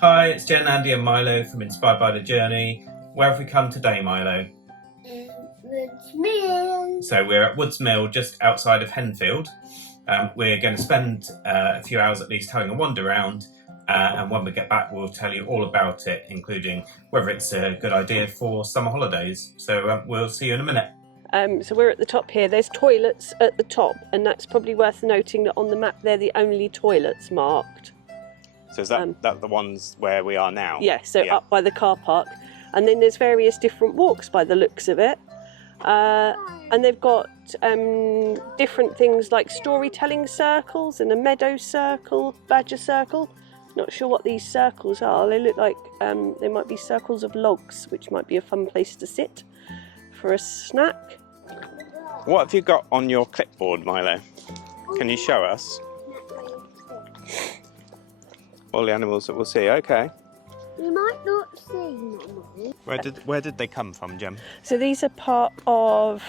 Hi, it's Jen, Andy and Milo from Inspired by the Journey. Where have we come today, Milo? Woods Mill. So we're at Woods Mill, just outside of Henfield. We're going to spend a few hours at least having a wander around, and when we get back we'll tell you all about it, including whether it's a good idea for summer holidays. So we'll see you in a minute. So we're at the top here. There's toilets at the top, and that's probably worth noting that on the map they're the only toilets marked. So is that the ones where we are now? Yeah, so up by the car park. And then there's various different walks by the looks of it. And they've got different things like storytelling circles and a meadow circle, badger circle. Not sure what these circles are. They look like they might be circles of logs, which might be a fun place to sit for a snack. What have you got on your clipboard, Milo? Can you show us? All the animals that we'll see, okay. You might not see them. Where did they come from, Jem? So these are part of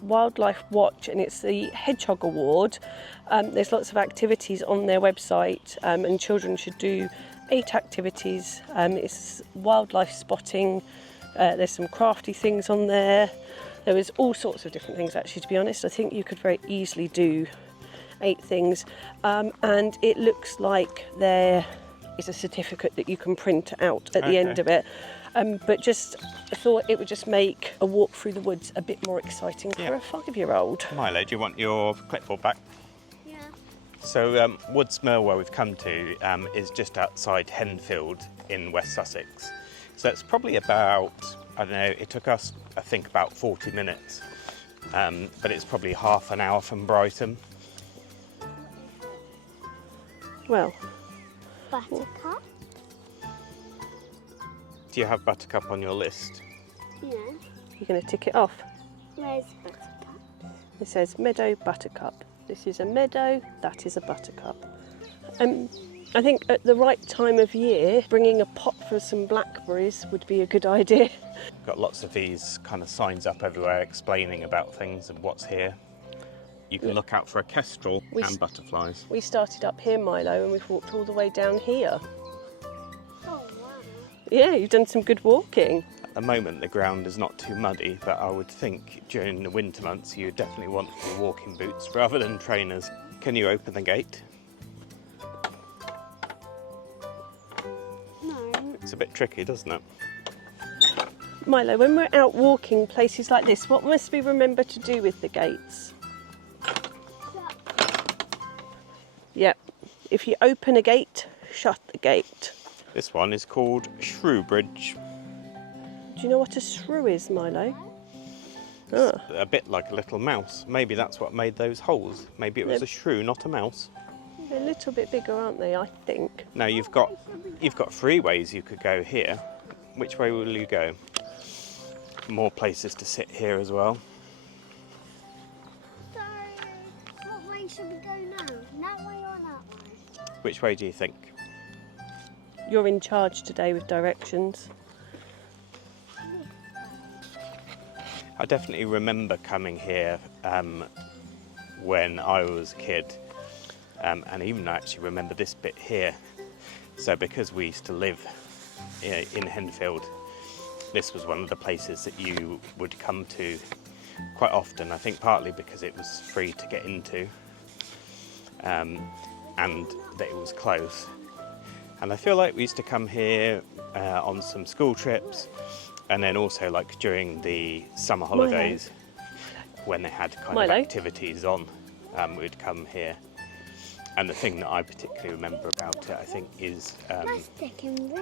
Wildlife Watch, and it's the Hedgehog Award. There's lots of activities on their website, and children should do 8 activities. It's wildlife spotting. There's some crafty things on there. There was all sorts of different things, actually, to be honest. I think you could very easily do 8 things, and it looks like there is a certificate that you can print out at the end of it. But just I thought it would just make a walk through the woods a bit more exciting for a 5-year-old. Milo, do you want your clipboard back? Yeah. So Woods Mill, where we've come to, is just outside Henfield in West Sussex. So it's probably about, I don't know, it took us, I think, about 40 minutes. But it's probably half an hour from Brighton. Well, Buttercup? Do you have Buttercup on your list? Yeah. you're going to tick it off. Where's Buttercup? It says meadow buttercup. This is a meadow, that is a buttercup. I think at the right time of year, bringing a pot for some blackberries would be a good idea. Got lots of these kind of signs up everywhere explaining about things and what's here. You can look out for a kestrel and butterflies. We started up here, Milo, and we've walked all the way down here. Oh, wow. Yeah, you've done some good walking. At the moment the ground is not too muddy, but I would think during the winter months you definitely want your walking boots rather than trainers. Can you open the gate? No. It's a bit tricky, doesn't it? Milo, when we're out walking places like this, what must we remember to do with the gates? Yep, if you open a gate, shut the gate. This one is called Shrewbridge. Do you know what a shrew is, Milo? Ah. A bit like a little mouse. Maybe that's what made those holes. Maybe it was a shrew, not a mouse. They're a little bit bigger, aren't they, I think? Now you've got 3 ways you could go here. Which way will you go? More places to sit here as well. So, what way should we go now? That way or that way? Which way do you think? You're in charge today with directions. I definitely remember coming here when I was a kid, and even I actually remember this bit here. So because we used to live in Henfield, this was one of the places that you would come to quite often. I think partly because it was free to get into, and that it was close. And I feel like we used to come here on some school trips, and then also like during the summer holidays when they had kind of activities on, we'd come here. And the thing that I particularly remember about it, I think, is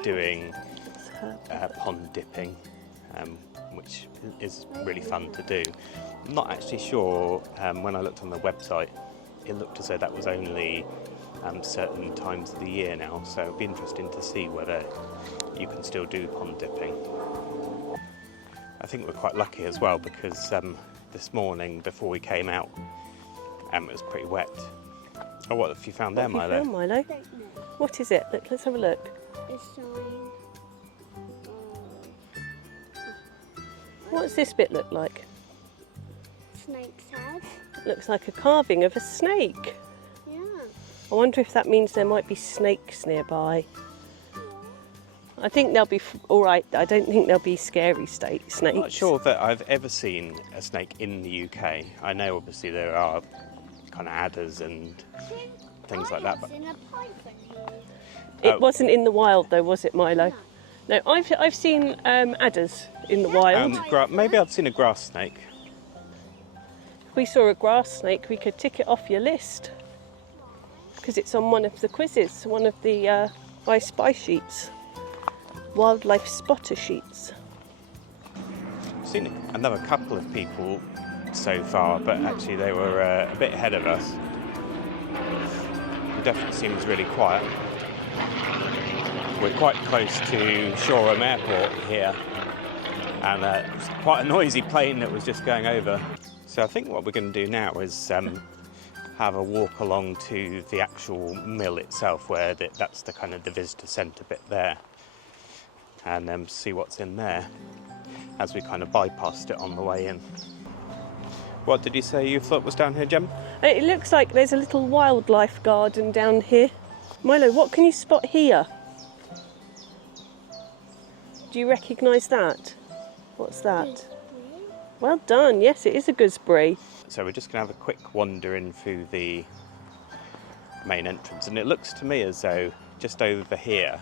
doing pond dipping, which is really fun to do. I'm not actually sure, when I looked on the website, it looked as though that was only certain times of the year now, so it'd be interesting to see whether you can still do pond dipping. I think we're quite lucky as well because this morning before we came out, it was pretty wet. Oh, what have you found there, Milo? What have you found, Milo? What is it? Let's have a look. It's showing. What does this bit look like? Snake's head. Looks like a carving of a snake. Yeah. I wonder if that means there might be snakes nearby. Yeah. I think they'll be all right. I don't think they'll be scary snakes. I'm not sure that I've ever seen a snake in the UK. I know obviously there are kind of adders and things like that, but I've seen a python It Oh. wasn't in the wild though, was it, Milo? No, I've seen adders in the wild. maybe I've seen a grass snake. If we saw a grass snake, we could tick it off your list because it's on one of the quizzes, one of the I Spy sheets, wildlife spotter sheets. I've seen another couple of people so far, but actually they were a bit ahead of us. It definitely seems really quiet. We're quite close to Shoreham Airport here, and it's quite a noisy plane that was just going over. So I think what we're going to do now is have a walk along to the actual mill itself, where that's the kind of the visitor centre bit there, and see what's in there as we kind of bypassed it on the way in. What did you say you thought was down here, Jem? It looks like there's a little wildlife garden down here. Milo, what can you spot here? Do you recognise that? What's that? Well done. Yes, it is a gooseberry. So we're just going to have a quick wander in through the main entrance, and it looks to me as though just over here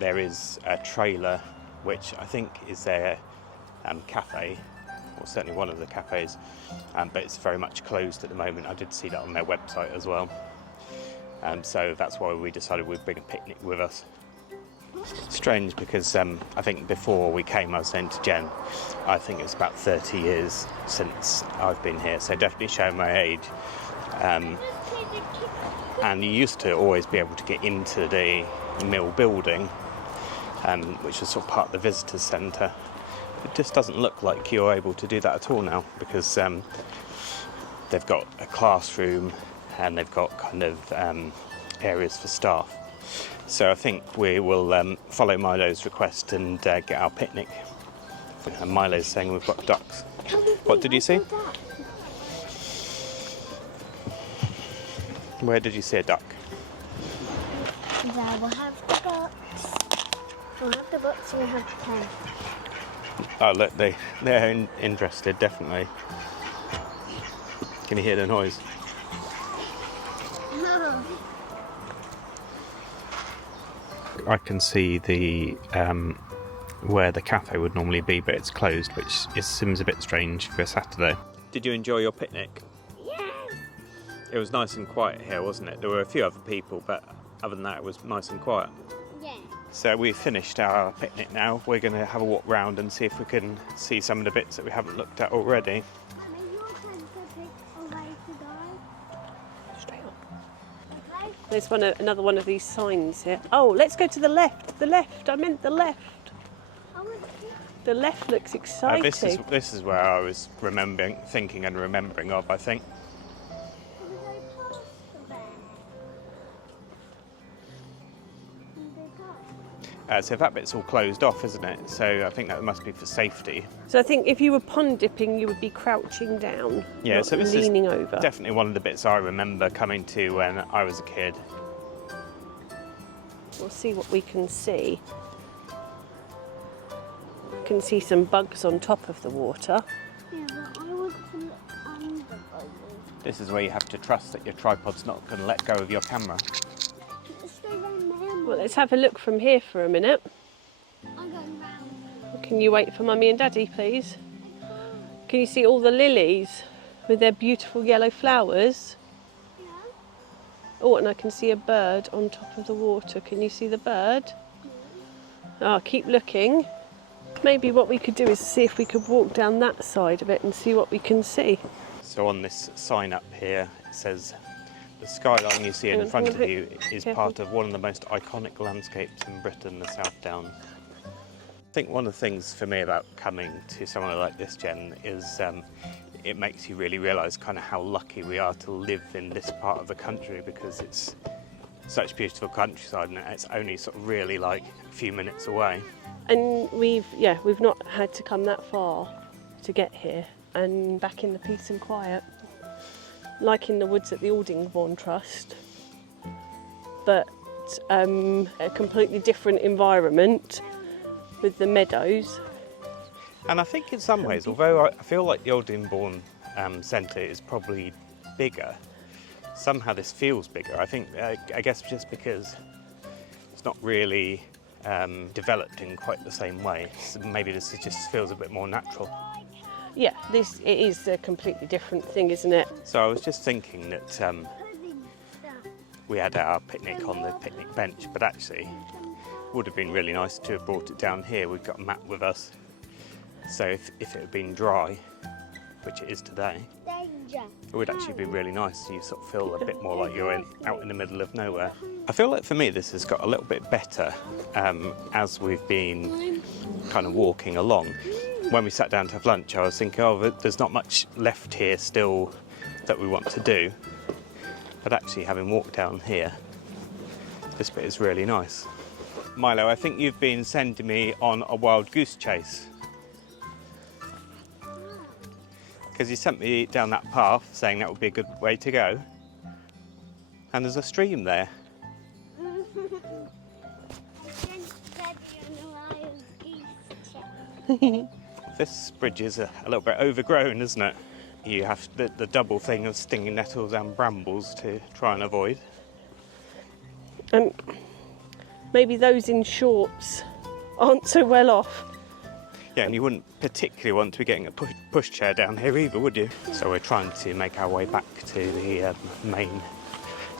there is a trailer which I think is their cafe, or certainly one of the cafes, but it's very much closed at the moment. I did see that on their website as well, so that's why we decided we'd bring a picnic with us. Strange because I think before we came, I was saying to Jen, I think it's about 30 years since I've been here, so definitely showing my age. And you used to always be able to get into the mill building, which is sort of part of the visitors centre. It just doesn't look like you're able to do that at all now, because they've got a classroom and they've got kind of areas for staff. So I think we will follow Milo's request and get our picnic. And Milo's saying we've got ducks. What did you see? Where did you see a duck? There we'll have the books. We'll have the books and we'll have the pen. Oh look, they're interested, definitely. Can you hear the noise? I can see the where the cafe would normally be, but it's closed, which seems a bit strange for a Saturday. Did you enjoy your picnic? Yes! It was nice and quiet here, wasn't it? There were a few other people, but other than that, it was nice and quiet. Yeah. So we've finished our picnic now. We're going to have a walk round and see if we can see some of the bits that we haven't looked at already. May your tent pick away to go. Straight up. Okay? There's another one of these signs here. Oh, let's go to the left. The left. I meant the left. I want to The left looks exciting. This is where I was thinking and remembering of, I think. go past the bear. Can we go past? So that bit's all closed off, isn't it? So I think that must be for safety. So I think if you were pond dipping, you would be crouching down, Yeah, not so this leaning is over. definitely one of the bits I remember coming to when I was a kid. We'll see what we can see. We can see some bugs on top of the water. Yeah, but I want to look under buzzes. This is where you have to trust that your tripod's not going to let go of your camera. Let's go round there. Well, let's have a look from here for a minute. I'm going round. Can you wait for Mummy and Daddy, please? Can you see all the lilies with their beautiful yellow flowers? Yeah? Oh, and I can see a bird on top of the water. Can you see the bird? Oh, keep looking. Maybe what we could do is see if we could walk down that side of it and see what we can see. So on this sign up here, it says, the skyline you see in front of you is part of one of the most iconic landscapes in Britain, the South Downs. I think one of the things for me about coming to somewhere like this, Jen, is it makes you really realise kind of how lucky we are to live in this part of the country, because it's such beautiful countryside and it's only sort of really like a few minutes away. And we've not had to come that far to get here and back in the peace and quiet, like in the woods at the Aldingbourne Trust. But a completely different environment with the meadows. And I think in some ways, although I feel like the Old Inborn Centre is probably bigger, somehow this feels bigger. I think, I guess just because it's not really developed in quite the same way. So maybe this just feels a bit more natural. Yeah, it is a completely different thing, isn't it? So I was just thinking that we had our picnic on the picnic bench, but actually it would have been really nice to have brought it down here. We've got a mat with us. So if it had been dry, which it is today, it would actually be really nice. You sort of feel a bit more like you're out in the middle of nowhere. I feel like for me this has got a little bit better as we've been kind of walking along. When we sat down to have lunch, I was thinking, oh, there's not much left here still that we want to do. But actually, having walked down here, this bit is really nice. Milo, I think you've been sending me on a wild goose chase. Because you sent me down that path saying that would be a good way to go. And there's a stream there. This bridge is a little bit overgrown, isn't it? You have the double thing of stinging nettles and brambles to try and avoid. Maybe those in shorts aren't so well off. Yeah, and you wouldn't particularly want to be getting a pushchair down here either, would you? So we're trying to make our way back to the main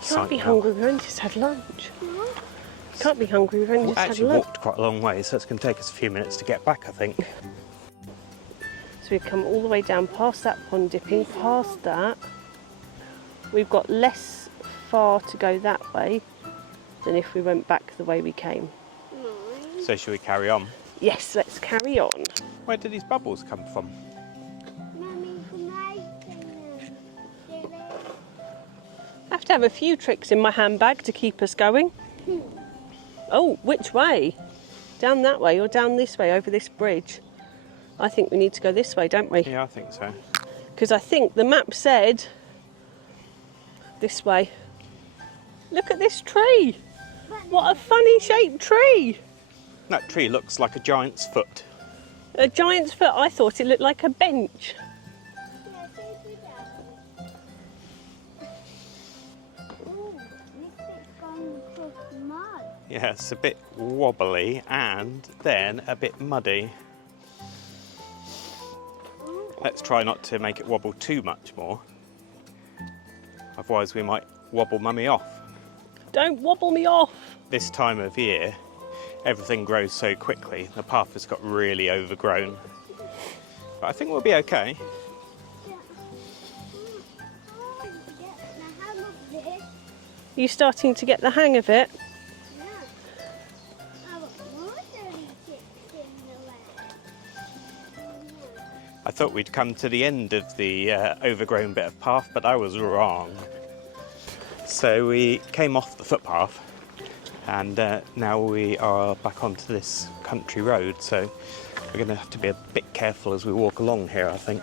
site. Can't be hungry, we've only just had lunch. Can't be hungry, we've only just had lunch. We actually walked quite a long way, so it's going to take us a few minutes to get back, I think. So we've come all the way down past that pond dipping, past that. We've got less far to go that way than if we went back the way we came. So should we carry on? Yes, let's carry on. Where did these bubbles come from? I have to have a few tricks in my handbag to keep us going. Oh, which way? Down that way or down this way, over this bridge? I think we need to go this way, don't we? Yeah, I think so. Because I think the map said this way. Look at this tree. What a funny shaped tree. That tree looks like a giant's foot. A giant's foot? I thought it looked like a bench. Yeah, it's a bit wobbly and then a bit muddy. Let's try not to make it wobble too much more. Otherwise we might wobble Mummy off. Don't wobble me off. This time of year, everything grows so quickly. The path has got really overgrown. But I think we'll be okay. You starting to get the hang of it? I thought we'd come to the end of the overgrown bit of path, but I was wrong. So we came off the footpath and now we are back onto this country road, so we're going to have to be a bit careful as we walk along here, I think.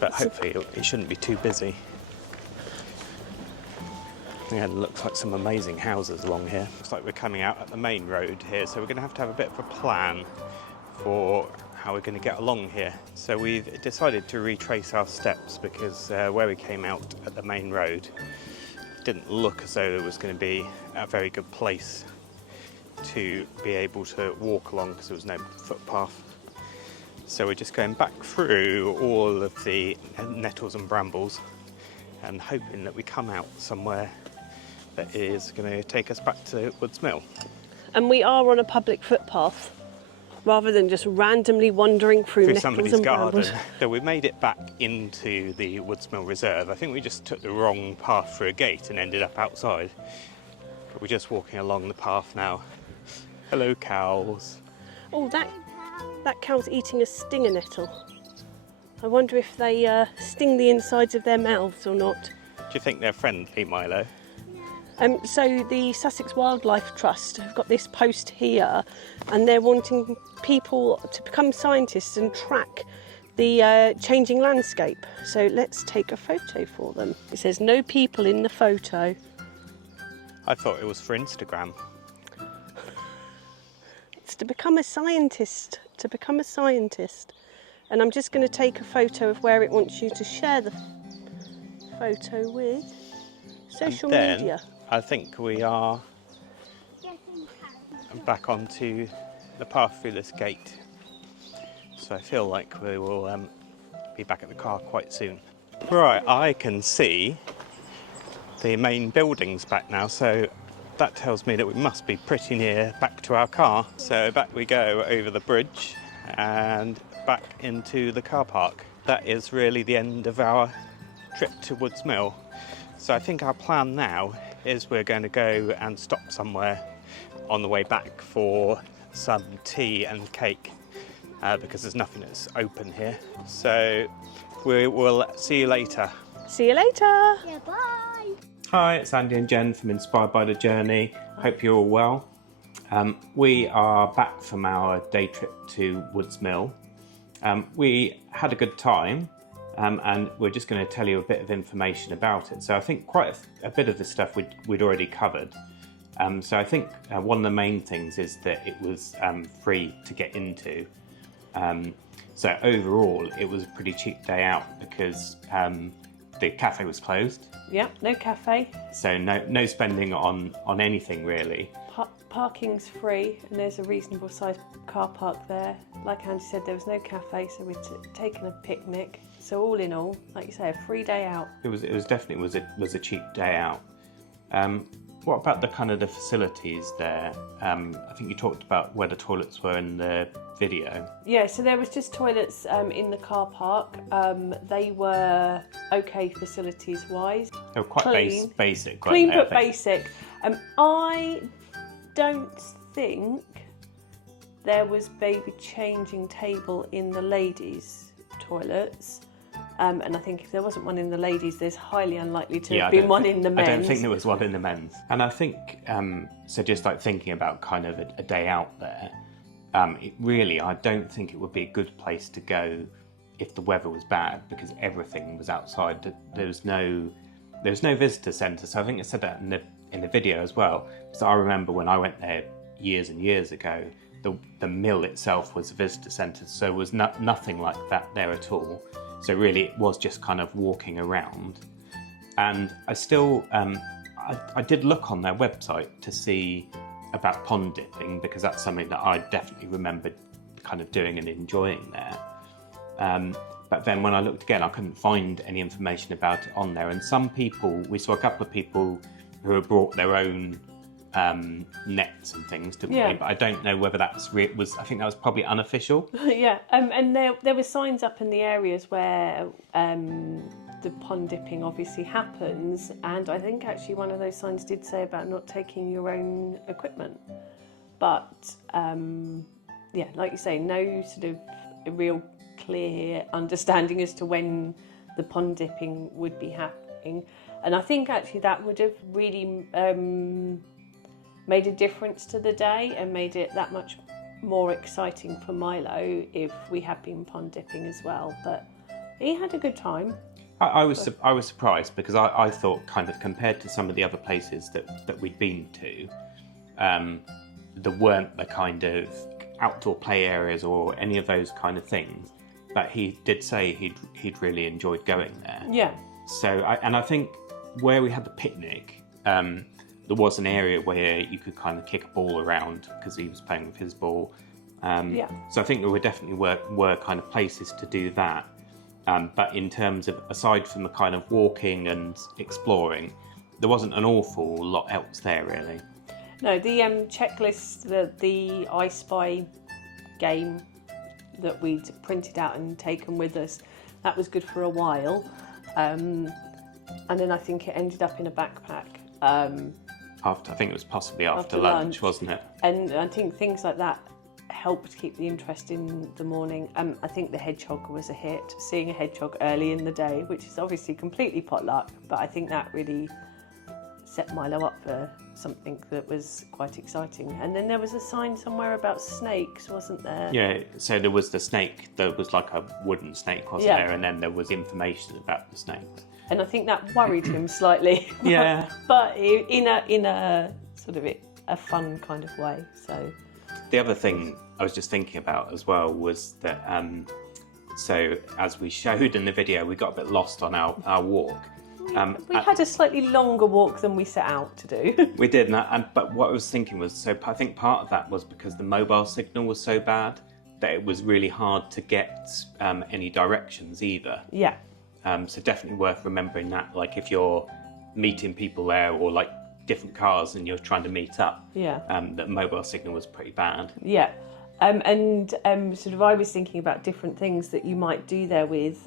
But hopefully it shouldn't be too busy. Yeah, it looks like some amazing houses along here. Looks like we're coming out at the main road here, so we're going to have a bit of a plan for how we're going to get along here. So we've decided to retrace our steps because where we came out at the main road it didn't look as though there was going to be a very good place to be able to walk along because there was no footpath. So we're just going back through all of the nettles and brambles and hoping that we come out somewhere that is going to take us back to Woods Mill. And we are on a public footpath, rather than just randomly wandering through nettles somebody's and garden. brambles. So we made it back into the Woods Mill Reserve. I think we just took the wrong path through a gate and ended up outside. But we're just walking along the path now. Hello, cows. Oh, that cow's eating a stinger nettle. I wonder if they sting the insides of their mouths or not. Do you think they're friendly, Milo? So the Sussex Wildlife Trust have got this post here and they're wanting people to become scientists and track the changing landscape. So let's take a photo for them. It says no people in the photo. I thought it was for Instagram. It's to become a scientist. And I'm just going to take a photo of where it wants you to share the photo with. Social media. I think we are back onto the path through this gate. So I feel like we will be back at the car quite soon. Right, I can see the main buildings back now, so that tells me that we must be pretty near back to our car. So back we go over the bridge and back into the car park. That is really the end of our trip to Woods Mill. So I think our plan now is we're going to go and stop somewhere on the way back for some tea and cake because there's nothing that's open here. So we will see you later. See you later. Yeah, bye. Hi, it's Andy and Jen from Inspired by the Journey. Hope you're all well. We are back from our day trip to Woods Mill. We had a good time and we're just going to tell you a bit of information about it. So I think quite a bit of the stuff we'd already covered. So I think one of the main things is that it was free to get into. So overall, it was a pretty cheap day out because the cafe was closed. Yep, no cafe. So no spending on anything really. Parking's free and there's a reasonable sized car park there. Like Andy said, there was no cafe, so we'd taken a picnic. So all in all, like you say, a free day out. It was definitely was a cheap day out. What about the kind of the facilities there? I think you talked about where the toilets were in the video. Yeah, so there was just toilets in the car park. They were okay facilities wise. They were quite Clean. basic. Clean weren't they, but basic. I don't think there was baby changing table in the ladies' toilets. And I think if there wasn't one in the ladies, there's highly unlikely to have been one in the men's. I don't think there was one in the men's. And I think, so just like thinking about kind of a day out there, I don't think it would be a good place to go if the weather was bad because everything was outside. There was no visitor centre. So I think I said that in the video as well. So I remember when I went there years and years ago, the mill itself was a visitor centre. So there was nothing like that there at all. So really it was just kind of walking around. And I still, I did look on their website to see about pond dipping because that's something that I definitely remembered kind of doing and enjoying there. But then when I looked again, I couldn't find any information about it on there. And some people, we saw a couple of people who had brought their own nets and things, didn't we? But I don't know whether that was I think that was probably unofficial. Yeah, and there were signs up in the areas where the pond dipping obviously happens, and I think actually one of those signs did say about not taking your own equipment. But like you say, no sort of real clear understanding as to when the pond dipping would be happening. And I think actually that would have really made a difference to the day and made it that much more exciting for Milo if we had been pond dipping as well. But he had a good time. I was surprised because I thought kind of compared to some of the other places that we'd been to, there weren't the kind of outdoor play areas or any of those kind of things. But he did say he'd really enjoyed going there. Yeah. So I think where we had the picnic, there was an area where you could kind of kick a ball around because he was playing with his ball. So I think there were definitely were kind of places to do that. But in terms of, aside from the kind of walking and exploring, there wasn't an awful lot else there really. No, the checklist, the I Spy game that we'd printed out and taken with us, that was good for a while. And then I think it ended up in a backpack. I think it was possibly after lunch, wasn't it? And I think things like that helped keep the interest in the morning. I think the hedgehog was a hit. Seeing a hedgehog early in the day, which is obviously completely potluck, but I think that really set Milo up for something that was quite exciting. And then there was a sign somewhere about snakes, wasn't there? Yeah, so there was the snake, there was like a wooden snake, wasn't Yeah. there? And then there was information about the snakes. And I think that worried him slightly. Yeah. But in a sort of a fun kind of way. So The other thing I was just thinking about as well was that, so as we showed in the video, we got a bit lost on our walk. we had a slightly longer walk than we set out to do. We did, but what I was thinking was, so I think part of that was because the mobile signal was so bad that it was really hard to get any directions either. Yeah. So definitely worth remembering that, like if you're meeting people there or like different cars and you're trying to meet up, Yeah. that mobile signal was pretty bad. Yeah. And sort of I was thinking about different things that you might do there with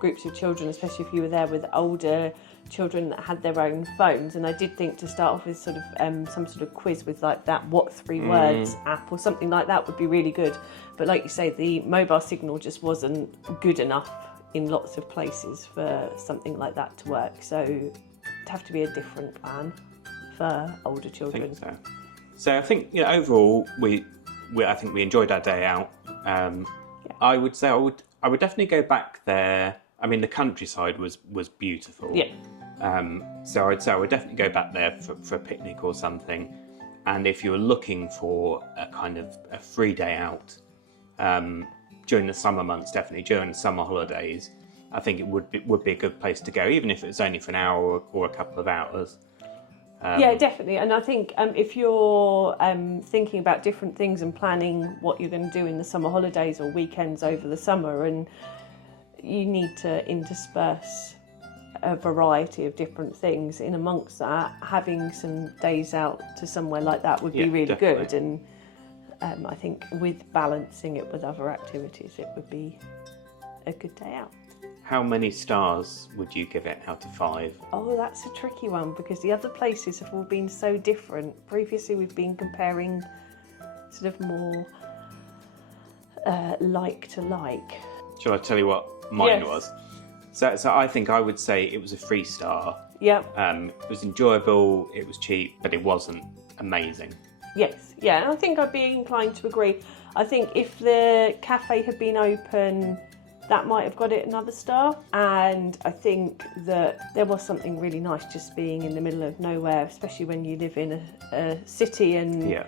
groups of children, especially if you were there with older children that had their own phones. And I did think to start off with sort of some sort of quiz with like that What 3 Words app or something like that would be really good. But like you say, the mobile signal just wasn't good enough in lots of places for something like that to work. So it'd have to be a different plan for older I children. think so. So I think, you know, overall I think we enjoyed our day out. I would say I would definitely go back there. I mean, the countryside was beautiful. Yeah. So I'd say I would definitely go back there for a picnic or something. And if you were looking for a kind of a free day out during the summer months, definitely during the summer holidays, I think it would be a good place to go, even if it was only for an hour or a couple of hours. Yeah, definitely. And I think if you're thinking about different things and planning what you're going to do in the summer holidays or weekends over the summer, and you need to intersperse a variety of different things in amongst that, having some days out to somewhere like that would be really definitely good. And I think with balancing it with other activities, it would be a good day out. How many stars would you give it out of 5? Oh, that's a tricky one because the other places have all been so different. Previously, we've been comparing sort of more like to like. Shall I tell you what mine Yes. was? So I think I would say it was a 3-star. Yep. It was enjoyable, it was cheap, but it wasn't amazing. Yes. Yeah, and I think I'd be inclined to agree. I think if the cafe had been open, that might have got it another star. And I think that there was something really nice just being in the middle of nowhere, especially when you live in a city and Yeah.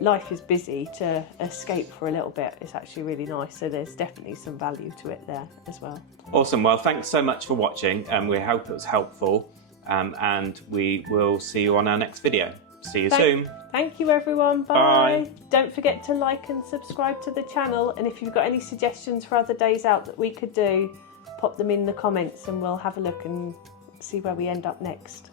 life is busy. To escape for a little bit is actually really nice. So there's definitely some value to it there as well. Awesome. Well, thanks so much for watching. We hope it was helpful. And we will see you on our next video. See you soon. Thank you, everyone. Bye. Bye. Don't forget to like and subscribe to the channel. And if you've got any suggestions for other days out that we could do, pop them in the comments and we'll have a look and see where we end up next.